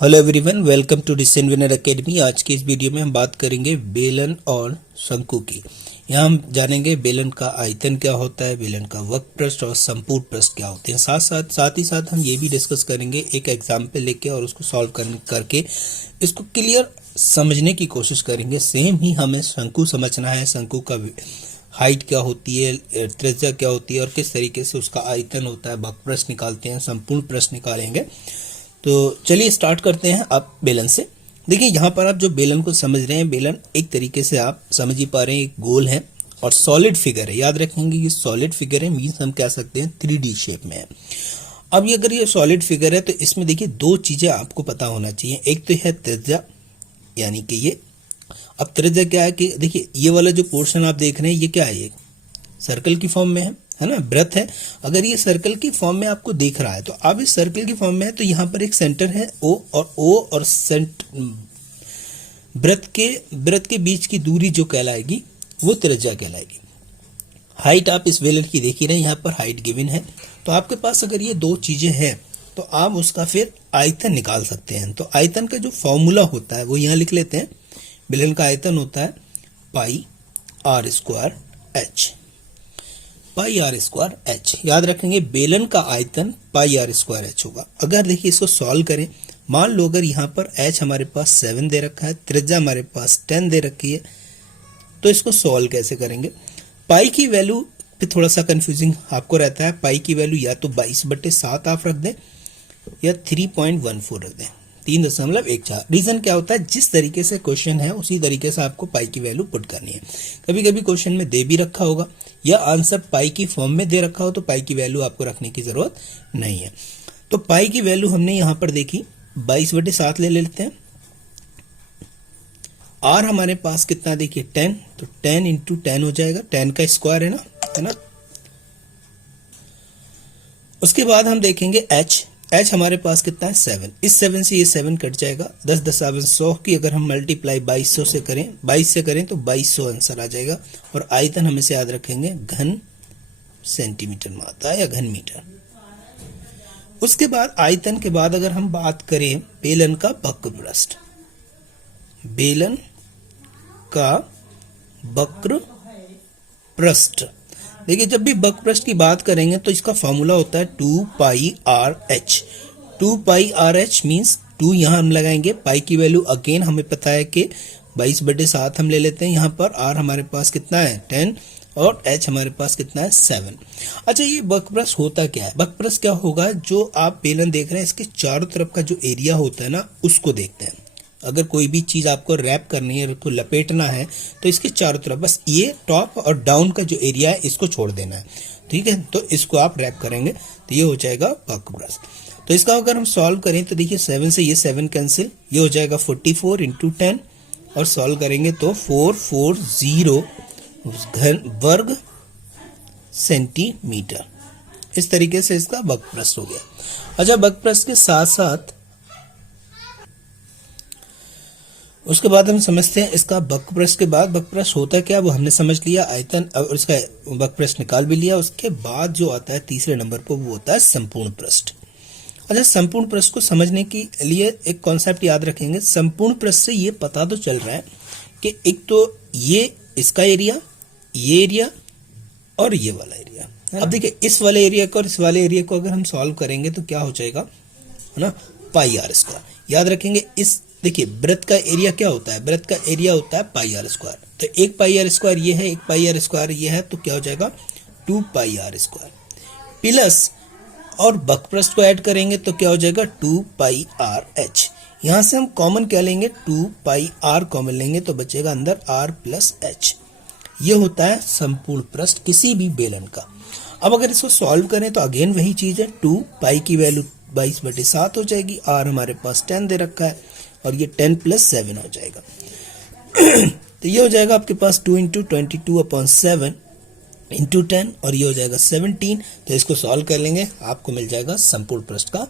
Hello everyone, welcome to Decision Winner Academy. आज की इस वीडियो में हम बात करेंगे बेलन और शंकु की। यहाँ हम जानेंगे बेलन का आयतन क्या होता है, बेलन का वक्रपृष्ठ और संपूर्ण पृष्ठ क्या होते हैं। साथ ही साथ हम ये भी डिस्कस करेंगे एक एग्जाम्पल लेके और उसको सॉल्व करके इसको क्लियर समझने की कोशिश करेंगे। सेम ही हमें शंकु समझना है, शंकु का हाइट क्या होती है, त्रिज्या क्या होती है और किस तरीके से उसका आयतन होता है। वक्रपृष्ठ निकालते हैं, संपूर्ण पृष्ठ निकालेंगे। तो चलिए स्टार्ट करते हैं आप बेलन से। देखिए यहाँ पर आप जो बेलन को समझ रहे हैं, बेलन एक तरीके से आप समझ ही पा रहे हैं, एक गोल है और सॉलिड फिगर है। याद रखेंगे ये सॉलिड फिगर है, मीन्स हम कह सकते हैं 3D शेप में है। अब ये अगर ये सॉलिड फिगर है तो इसमें देखिए दो चीजें आपको पता होना चाहिए। एक तो है त्रिज्या, यानी कि ये। अब त्रिज्या क्या है कि देखिए ये वाला जो पोर्शन आप देख रहे हैं ये क्या है, ये सर्कल की फॉर्म में है ना, वृत्त है। अगर ये सर्कल की फॉर्म में आपको दिख रहा है तो अब इस सर्कल की फॉर्म में है तो यहाँ पर एक सेंटर है ओ और वृत्त के बीच की दूरी जो कहलाएगी वो त्रिज्या कहलाएगी। हाइट आप इस बेलन की देख ही रहे हैं, यहाँ पर हाइट गिवन है। तो आपके पास अगर ये दो चीजें हैं तो आप उसका फिर आयतन निकाल सकते हैं। तो आयतन का जो फॉर्मूला होता है वो यहाँ लिख लेते हैं। बेलन का आयतन होता है pi R square H. Pi R square H, याद रखेंगे बेलन का आयतन पाई आर स्क्वायर एच होगा। अगर देखिए इसको सॉल्व करें, मान लो अगर यहाँ पर एच हमारे पास 7 दे रखा है, त्रिज्या हमारे पास 10 दे रखी है, तो इसको सॉल्व कैसे करेंगे। पाई की वैल्यू पे थोड़ा सा कंफ्यूजिंग आपको रहता है। पाई की वैल्यू या तो 22/7 आप रख दें या 3.14 रख दें, 3.14। रीजन क्या होता है, जिस तरीके से क्वेश्चन है उसी तरीके से आपको पाई की वैल्यू पुट करनी है। कभी कभी क्वेश्चन में दे भी रखा होगा या आंसर पाई की फॉर्म में दे रखा हो तो पाई की वैल्यू आपको रखने की जरूरत नहीं है। तो पाई की वैल्यू हमने यहां पर देखी 22/7 ले लेते हैं। आर हमारे पास कितना देखिए 10, तो 10 इंटू 10 हो जाएगा, 10 का स्क्वायर है ना। उसके बाद हम देखेंगे एच हमारे पास कितना है 7। इस 7 से ये 7 कट जाएगा। 10 10 100 की अगर हम मल्टीप्लाई 2200 से करें, 22 से करें तो 2200 आंसर आ जाएगा। और आयतन हमेशा याद रखेंगे घन सेंटीमीटर में आता है या घन मीटर। उसके बाद आयतन के बाद अगर हम बात करें बेलन का वक्रपृष्ठ, बेलन का वक्रपृष्ठ। देखिए जब भी वक्रपृष्ठ की बात करेंगे तो इसका फॉर्मूला होता है 2πRh। 2πRh मीन्स 2 यहाँ हम लगाएंगे, पाई की वैल्यू अगेन हमें पता है कि 22/7 हम ले लेते हैं। यहाँ पर r हमारे पास कितना है 10 और h हमारे पास कितना है 7। अच्छा ये वक्रपृष्ठ होता क्या है, वक्रपृष्ठ क्या होगा, जो आप बेलन देख रहे हैं इसके चारों तरफ का जो एरिया होता है ना उसको देखते हैं। अगर कोई भी चीज आपको रैप करनी है, उसको लपेटना है तो इसके चारों तरफ बस ये टॉप और डाउन का जो एरिया है इसको छोड़ देना है, ठीक है। तो इसको आप रैप करेंगे तो ये हो जाएगा वक्रपृष्ठ। तो इसका अगर हम सॉल्व करें तो देखिए 7 से ये 7 कैंसिल, ये हो जाएगा 44 इंटू 10 और सॉल्व करेंगे तो 440 घन वर्ग सेंटीमीटर। इस तरीके से इसका वक्रपृष्ठ हो गया। अच्छा वक्रपृष्ठ के साथ साथ उसके बाद हम समझते हैं इसका वक्रपृष्ठ के बाद वक्रपृष्ठ होता क्या वो हमने समझ लिया, आयतन और इसका वक्रपृष्ठ निकाल भी लिया। उसके बाद जो आता है तीसरे नंबर पर वो होता है संपूर्ण पृष्ठ। अच्छा संपूर्ण पृष्ठ को समझने के लिए एक कॉन्सेप्ट याद रखेंगे। संपूर्ण पृष्ठ से ये पता तो चल रहा है कि एक तो ये इसका एरिया, ये एरिया और ये वाला एरिया। अब देखिए इस वाले एरिया को और इस वाले एरिया को अगर हम सॉल्व करेंगे तो क्या हो जाएगा, है ना, पाई आर स्क्वायर। याद रखेंगे इस देखिए वृत्त का एरिया क्या होता है, वृत्त का एरिया होता है पाई आर स्क्वायर। तो एक पाई आर स्क्वायर ये है, एक पाई आर स्क्वायर ये है, तो क्या हो जाएगा 2πr² प्लस और वक्रपृष्ठ को ऐड करेंगे तो क्या हो जाएगा 2πRh। यहां से हम कॉमन क्या लेंगे 2πr कॉमन लेंगे तो बचेगा अंदर r प्लस h। ये होता है संपूर्ण पृष्ठ किसी भी बेलन का। अब अगर इसको सॉल्व करें तो अगेन वही चीज है, 2 पाई की वैल्यू 22/7 हो जाएगी, r हमारे पास 10 दे रखा है और ये 10 + 7 हो जाएगा। तो ये हो जाएगा आपके पास 2 × 22/7 × 10 और ये हो जाएगा 17। तो इसको सॉल्व कर लेंगे, आपको मिल जाएगा संपूर्ण पृष्ठ का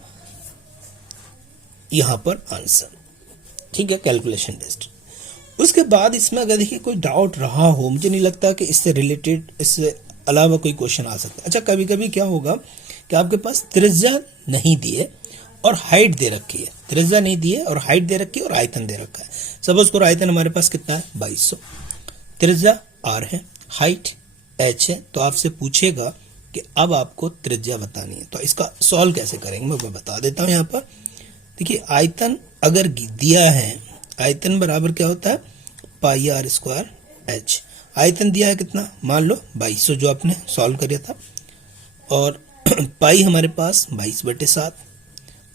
यहां पर आंसर, ठीक है, कैलकुलेशन टेस्ट। उसके बाद इसमें अगर देखिए कोई डाउट रहा हो, मुझे नहीं लगता कि इससे रिलेटेड इससे अलावा कोई क्वेश्चन आ सकता है। अच्छा कभी कभी क्या होगा कि आपके पास त्रिज्या नहीं दी है और हाइट दे रखी है, त्रिज्या नहीं दी है और हाइट दे रखी है और आयतन दे रखा है। सपोज करो आयतन हमारे पास कितना है 2200, त्रिज्या r है, हाइट h है। तो आपसे पूछेगा कि अब आपको त्रिज्या बतानी है, तो इसका सॉल्व कैसे करेंगे मैं बता देता हूं। यहाँ पर देखिए आयतन अगर दिया है, आयतन बराबर क्या होता है पाई आर स्क्वायर h। आयतन दिया है कितना, मान लो 2200 जो आपने सॉल्व किया था, और पाई हमारे पास 22/7,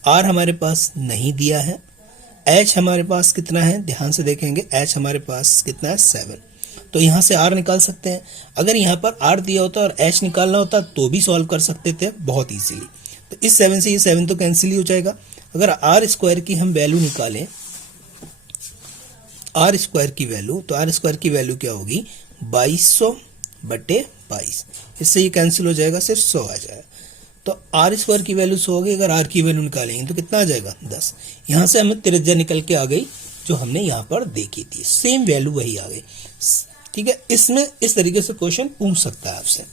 आर हमारे पास नहीं दिया है, एच हमारे पास कितना है ध्यान से देखेंगे, एच हमारे पास कितना है 7। तो यहां से आर निकाल सकते हैं। अगर यहां पर आर दिया होता और एच निकालना होता तो भी सॉल्व कर सकते थे बहुत इजीली। तो इस 7 से ये 7 तो कैंसिल ही हो जाएगा। अगर आर स्क्वायर की हम वैल्यू निकालें, आर स्क्वायर की वैल्यू, तो आर स्क्वायर की वैल्यू क्या होगी 2200/22। इससे ये कैंसिल हो जाएगा, सिर्फ 100 आ जाएगा। तो आर स्क्वायर की वैल्यू 100 होगी। अगर आर की वैल्यू निकालेंगे तो कितना आ जाएगा 10। यहां से हमें त्रिज्या निकल के आ गई जो हमने यहां पर देखी थी, सेम वैल्यू वही आ गई। ठीक है, इसमें इस तरीके से क्वेश्चन पूछ सकता है आपसे।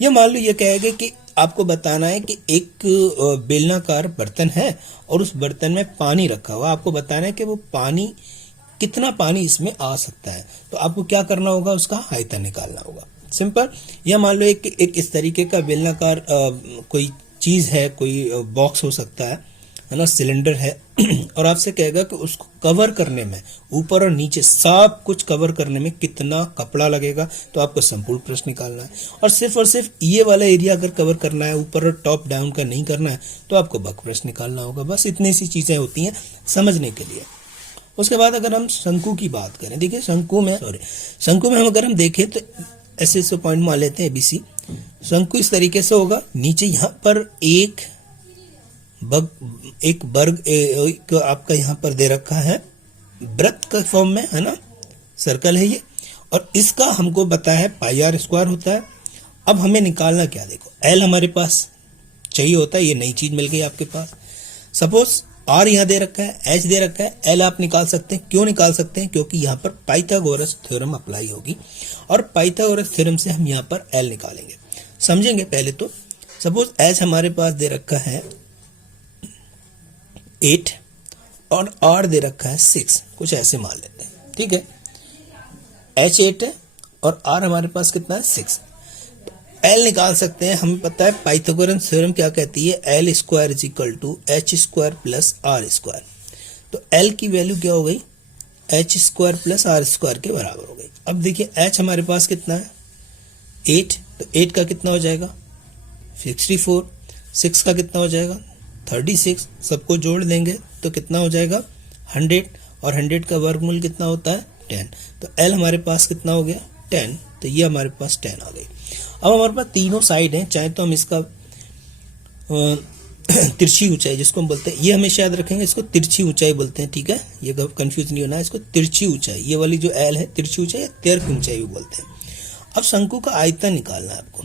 ये मान लो ये कहेगा कि आपको बताना है कि एक बेलनाकार बर्तन है और उस बर्तन में पानी रखा हुआ, आपको बताना है कि वो पानी कितना पानी इसमें आ सकता है। तो आपको क्या करना होगा, उसका आयतन निकालना होगा। सिंपल। या मान लो एक इस तरीके का बेलनाकार कोई चीज है, कोई बॉक्स हो सकता है ना, सिलेंडर है और आपसे कहेगा कि उसको कवर करने में, ऊपर और नीचे सब कुछ कवर करने में कितना कपड़ा लगेगा। तो आपको संपूर्ण प्रश्न निकालना है और सिर्फ ये वाला एरिया अगर कवर करना है, ऊपर और टॉप डाउन का नहीं करना है, तो आपको बक प्रश्न निकालना होगा। बस इतनी सी चीजें होती हैं समझने के लिए। उसके बाद अगर हम शंकु की बात करें, देखिए शंकु में हम अगर हम देखें तो ऐसे पॉइंट मान लेते हैं एबीसी। शंकु इस तरीके से होगा, नीचे यहाँ पर एक वर्ग आपका यहाँ पर दे रखा है वृत्त का फॉर्म में, है ना, सर्कल है ये, और इसका हमको पता है पाई आर स्क्वायर होता है। अब हमें निकालना क्या, देखो एल हमारे पास चाहिए होता है, ये नई चीज मिल गई आपके पास। सपोज आर यहाँ दे रखा है, एच दे रखा है, एल आप निकाल सकते हैं। क्यों निकाल सकते हैं, क्योंकि यहाँ पर पाइथागोरस थ्योरम अप्लाई होगी और पाइथागोरस थ्योरम से हम यहाँ पर एल निकालेंगे। समझेंगे पहले तो। सपोज एच हमारे पास दे रखा है 8 और आर दे रखा है 6, कुछ ऐसे मान लेते हैं। ठीक है, एच 8 है और आर हमारे पास कितना है 6। एल निकाल सकते हैं, हमें पता है पाइथागोरस थ्योरम क्या कहती है, L square is equal to H square plus R square. तो एल की वैल्यू क्या हो गई, H square plus R square के बराबर हो गई। अब देखिए एच हमारे पास कितना है 8, तो 8 का कितना हो जाएगा 64, 6 का कितना हो जाएगा 36, सबको जोड़ देंगे तो कितना हो जाएगा 100, और 100 का वर्गमूल कितना होता है 10। तो एल हमारे पास कितना हो गया 10, तो ये हमारे पास 10 आ गई। अब हमारे पास तीनों साइड हैं, चाहे तो हम इसका तिरछी ऊंचाई जिसको हम बोलते हैं, ये हमेशा याद रखेंगे, इसको तिरछी ऊंचाई बोलते हैं। ठीक है, ये कंफ्यूज नहीं होना है, इसको तिरछी ऊंचाई, ये वाली जो एल है तिरछी ऊंचाई या तेर की ऊंचाई भी बोलते हैं। अब शंकु का आयतन निकालना है आपको।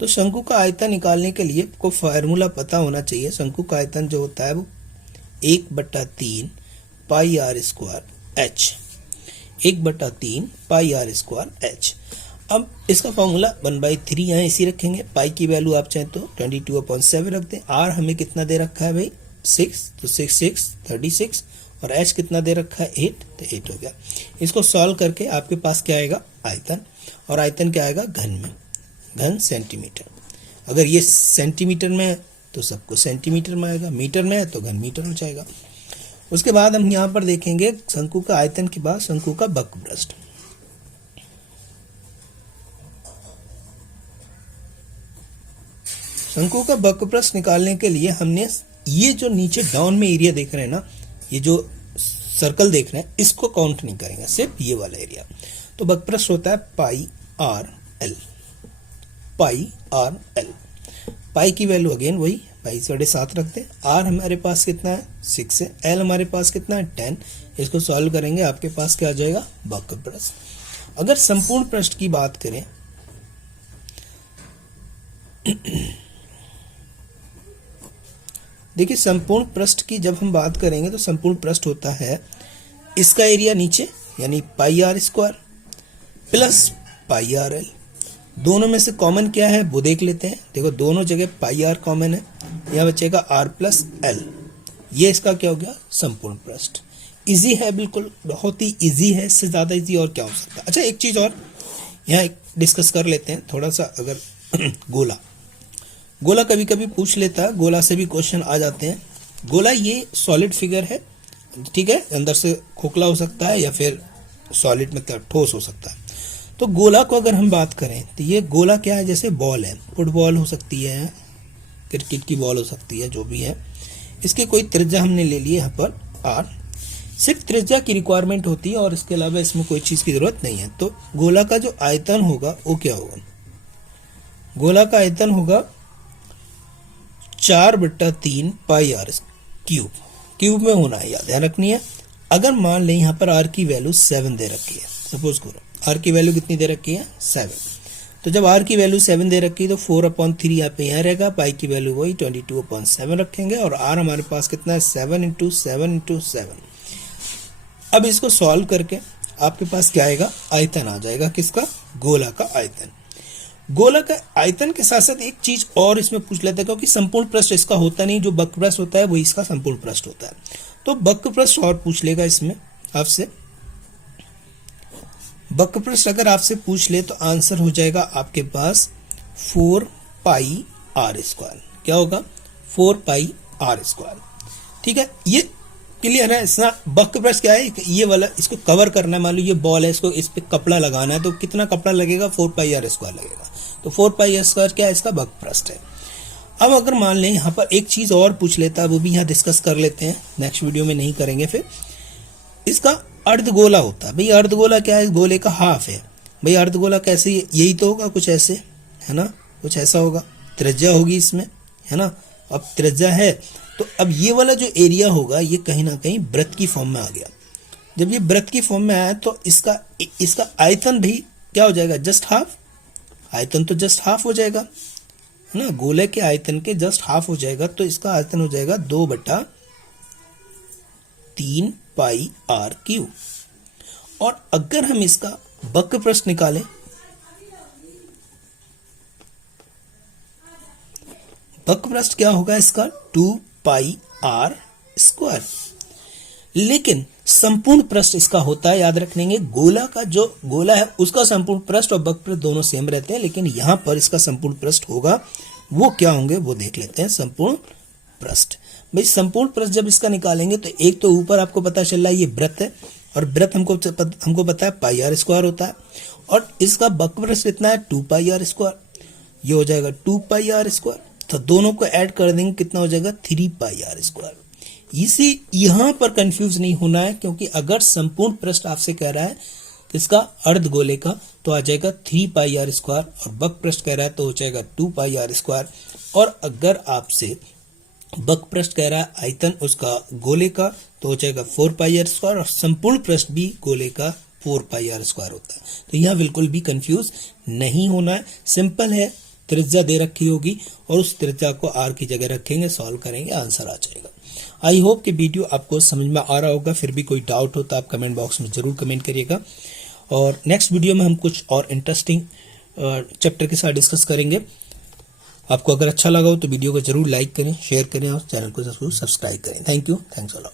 तो शंकु का आयतन निकालने के लिए आपको फार्मूला पता होना चाहिए। शंकु का आयतन जो होता है वो 1/3 pi R square H, 1/3 pi R square H. अब इसका फॉर्मूला 1/3 यहाँ इसी रखेंगे। पाई की वैल्यू आप चाहें तो 22/7 रख दें। आर हमें कितना दे रखा है भाई 6, तो 6 36, और एच कितना दे रखा है 8, तो 8 हो गया। इसको सॉल्व करके आपके पास क्या आएगा आयतन, और आयतन क्या आएगा घन में, घन सेंटीमीटर। अगर ये सेंटीमीटर में है तो सबको सेंटीमीटर में आएगा, मीटर में है तो घन मीटर हो जाएगा। उसके बाद हम यहाँ पर देखेंगे शंकु का आयतन के बाद शंकु का बकपृष्ठ। शंकु का बकपृष्ठ निकालने के लिए हमने ये जो नीचे डाउन में एरिया देख रहे हैं ना, ये जो सर्कल देख रहे हैं, इसको काउंट नहीं करेंगे, सिर्फ ये वाला एरिया। तो बकपृष्ठ होता है पाई आर एल, पाई आर एल। पाई की वैल्यू अगेन वही 22/7 रखते हैं। आर हमारे पास कितना है 6 है, एल हमारे पास कितना है 10। इसको सॉल्व करेंगे आपके पास क्या आ जाएगा बकपृष्ठ। अगर संपूर्ण पृष्ठ की बात करें देखिए संपूर्ण पृष्ठ की जब हम बात करेंगे तो संपूर्ण पृष्ठ होता है इसका एरिया नीचे यानी pi R square plus pi R L, दोनों में से कॉमन क्या है वो देख लेते हैं। देखो दोनों जगह पाई आर कॉमन है, यहाँ बचेगा आर प्लस एल। ये इसका क्या हो गया, संपूर्ण पृष्ठ। इजी है, बिल्कुल बहुत ही इजी है, इससे ज्यादा इजी और क्या हो सकता है। अच्छा एक चीज और यहाँ डिस्कस कर लेते हैं थोड़ा सा। अगर गोला कभी कभी पूछ लेता है, गोला से भी क्वेश्चन आ जाते हैं। गोला ये सॉलिड फिगर है, ठीक है, अंदर से खोखला हो सकता है या फिर सॉलिड मतलब ठोस हो सकता है। तो गोला को अगर हम बात करें तो ये गोला क्या है, जैसे बॉल है, फुटबॉल हो सकती है, क्रिकेट की बॉल हो सकती है, जो भी है। इसकी कोई त्रिज्या हमने ले ली है यहाँ पर आर, सिर्फ त्रिज्या की रिक्वायरमेंट होती है और इसके अलावा इसमें कोई चीज की जरूरत नहीं है। तो गोला का जो आयतन होगा वो क्या होगा, गोला का आयतन होगा 4/3 पाई आर क्यूब। क्यूब में होना है, याद ध्यान रखनी है। अगर मान लें यहाँ पर आर की वैल्यू 7 दे रखी है, सपोज करो आर की वैल्यू कितनी दे रखी है 7, तो जब आर की वैल्यू 7 दे रखी है तो 4/3 यहाँ पे यहाँ रहेगा, पाई की वैल्यू वही 22/7 रखेंगे और आर हमारे पास कितना है 7 × 7 × 7। अब इसको सॉल्व करके आपके पास क्या आएगा, आयतन आ जाएगा, किसका, गोला का आयतन। गोला का आयतन के साथ साथ एक चीज और इसमें पूछ लेते हैं, क्योंकि संपूर्ण पृष्ठ इसका होता नहीं, जो वक्र पृष्ठ होता है वही इसका संपूर्ण पृष्ठ होता है। तो वक्र पृष्ठ और पूछ लेगा इसमें आपसे। वक्र पृष्ठ अगर आपसे पूछ ले तो आंसर हो जाएगा आपके पास 4 पाई आर स्क्वायर। क्या होगा, 4 पाई आर स्क्वायर। ठीक है, ये क्लियर है। इसका वक्र पृष्ठ क्या है, ये वाला, इसको कवर करना है। मान लो ये बॉल है, इसको इस पे कपड़ा लगाना है, तो कितना कपड़ा लगेगा, 4 पाई आर स्क्वायर लगेगा। तो 4 पाई आर स्क्वायर क्या है, इसका वक्र पृष्ठ है। अब अगर मान लें यहाँ पर एक चीज और पूछ लेता है, वो भी यहाँ डिस्कस कर लेते हैं, नेक्स्ट वीडियो में नहीं करेंगे। फिर इसका अर्धगोला होता है। भाई अर्धगोला क्या है, गोले का हाफ है। भाई अर्धगोला कैसे, यही तो होगा कुछ ऐसे, है ना, कुछ ऐसा होगा, त्रिज्या होगी इसमें, है ना। अब त्रिज्या है तो अब ये वाला जो एरिया होगा ये कहीं ना कहीं वृत्त की फॉर्म में आ गया। जब ये वृत्त की फॉर्म में आया तो इसका आयतन भी क्या हो जाएगा, जस्ट हाफ। आयतन तो जस्ट हाफ हो जाएगा, है ना, गोले के आयतन के जस्ट हाफ हो जाएगा। तो इसका आयतन हो जाएगा 2/3 पाई आर क्यूब। और अगर हम इसका वक्र पृष्ठ निकालें, वक्र पृष्ठ क्या होगा इसका, 2 पाई आर स्क्वायर। लेकिन संपूर्ण पृष्ठ इसका होता है, याद रखेंगे, गोला का जो गोला है उसका संपूर्ण पृष्ठ और वक्र पृष्ठ दोनों सेम रहते हैं, लेकिन यहां पर इसका संपूर्ण पृष्ठ होगा, वो क्या होंगे वो देख लेते हैं। संपूर्ण पृष्ठ, भाई संपूर्ण पृष्ठ जब इसका निकालेंगे तो एक तो ऊपर आपको पता चल रहा है ये वृत्त है, और वृत्त हमको पता है पाई आर स्क्वायर होता है, और इसका वक्र पृष्ठ कितना है 2 पाई आर स्क्वायर। ये हो जाएगा 2 पाई आर स्क्वायर, तो दोनों को ऐड कर देंगे, कितना हो जाएगा 3 पाई आर स्क्वायर। इसी यहां पर कंफ्यूज नहीं होना है, क्योंकि अगर संपूर्ण पृष्ठ आपसे कह रहा है इसका अर्धगोले का तो आ जाएगा 3 पाई आर स्क्वायर, और वक्र पृष्ठ कह रहा है तो हो जाएगा 2 पाई आर स्क्वायर। और अगर आपसे वक्र पृष्ठ कह रहा है आयतन उसका गोले का तो हो जाएगा 4 पाई आर स्क्वायर, और संपूर्ण पृष्ठ भी गोले का 4 पाई आर स्क्वायर होता है। तो यहाँ बिल्कुल भी कंफ्यूज नहीं होना है, सिंपल है। त्रिज्या दे रखी होगी और उस त्रिज्या को आर की जगह रखेंगे, सॉल्व करेंगे, आंसर आ जाएगा। आई होप कि वीडियो आपको समझ में आ रहा होगा। फिर भी कोई डाउट हो तो आप कमेंट बॉक्स में जरूर कमेंट करिएगा, और नेक्स्ट वीडियो में हम कुछ और इंटरेस्टिंग चैप्टर के साथ डिस्कस करेंगे। आपको अगर अच्छा लगा हो तो वीडियो को जरूर लाइक करें, शेयर करें और चैनल को जरूर सब्सक्राइब करें। Thank you, thanks a lot.